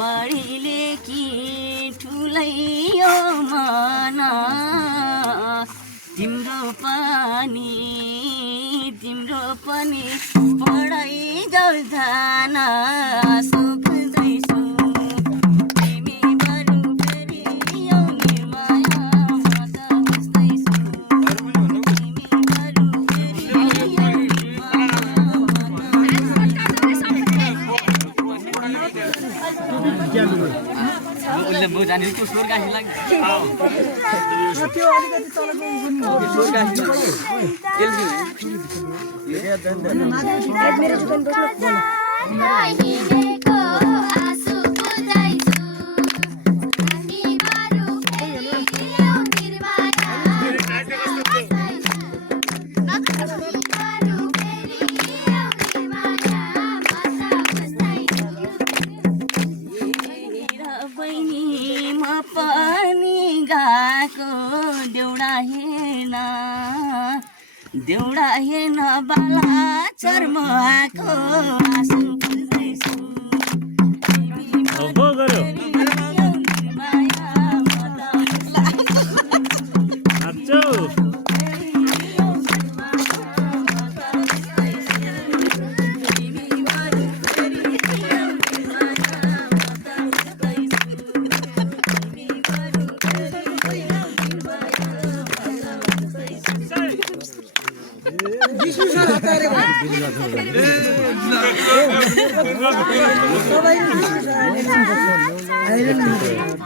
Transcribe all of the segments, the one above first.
पढी लेखी ठुलै यो मन तिम्रो पनि पढाइ जान सोच्दैछु तिमी बरु फेरि आउने माया म त बुझ्दैछु तिमी बरु फेरि उसले बुझाने को स्वर गाही लाग्छ त्यो अलिकति तलको स्वर गाही एलजी मेरो जुन बस्नु हिलेको आँसु बुझाइछु हामी मारु फेरि निर्माया देउडा हेर्न बाला चर्मको आँसु बुझ्दैछु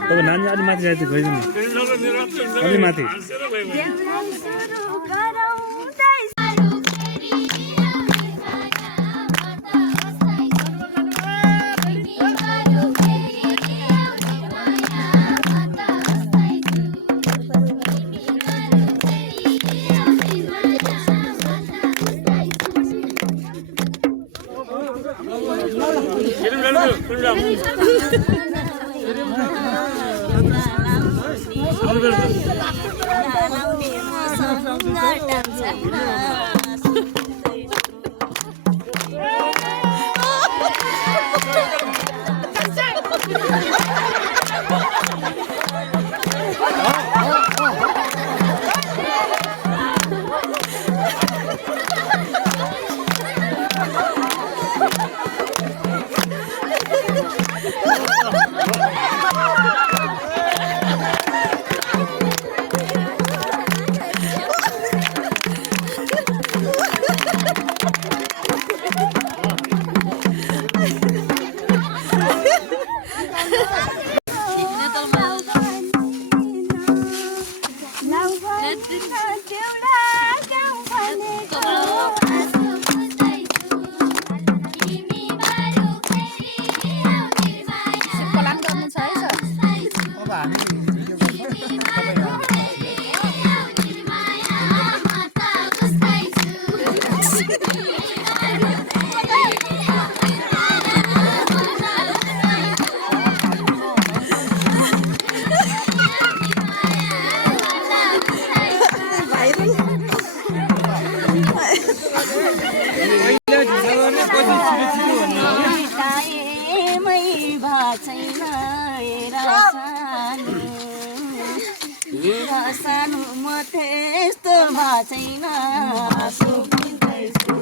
तब नानी अलि माथि जाति गइदिनु अलि माथि सानो म त्यस्तो छैन आँसु बुझ्दैछु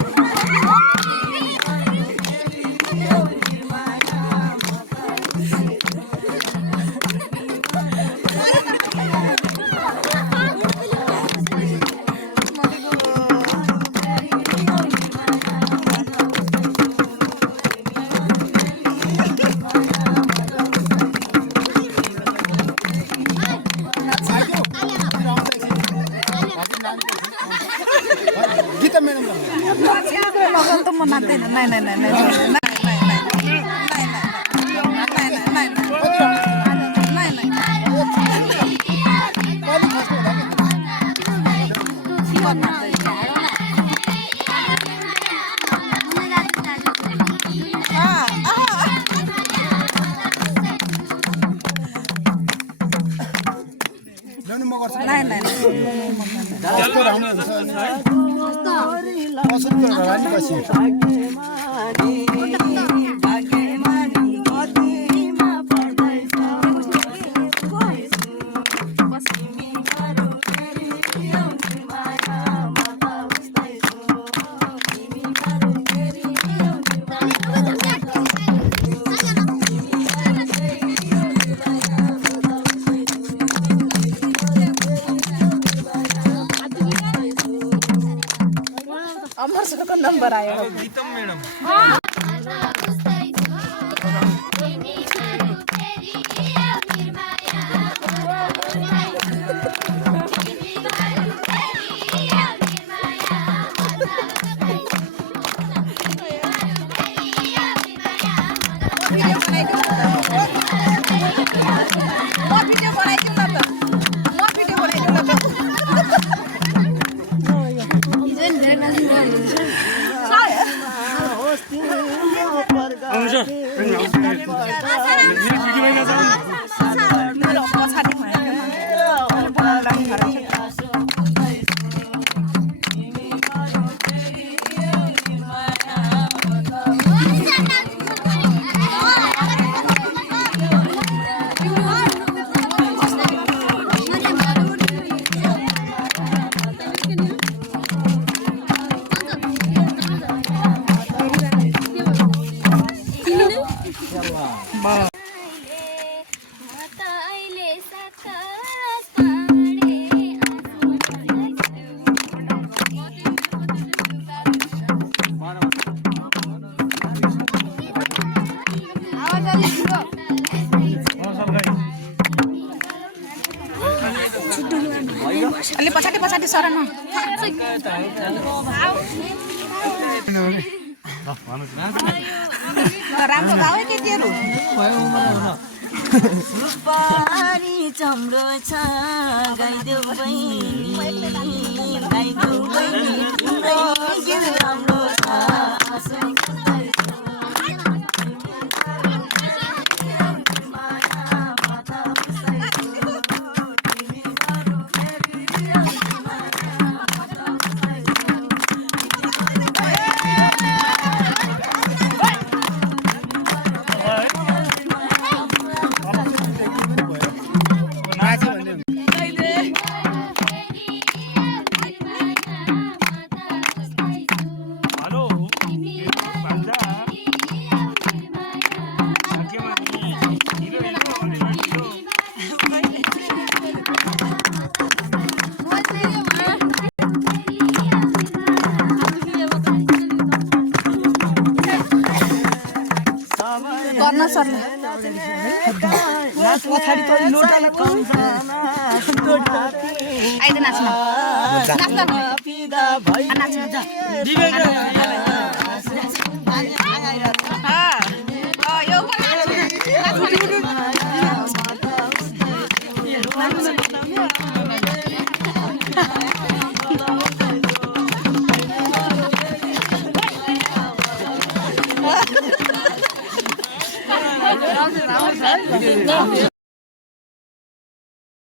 कसको नम्बर आयो गीतम मैडम अलि पछाडि पछाडि सर न राम्रो गाउ के तिम्रो पानी चम्रो छ गाइदेऊ बहिनी गाइदेऊ बहिनी तिम्रै गीत राम्रो छ गर्न सर्ने पछाडि त लोटाले खान्छ आइज नाच्न नाच्न नाच्न जा यो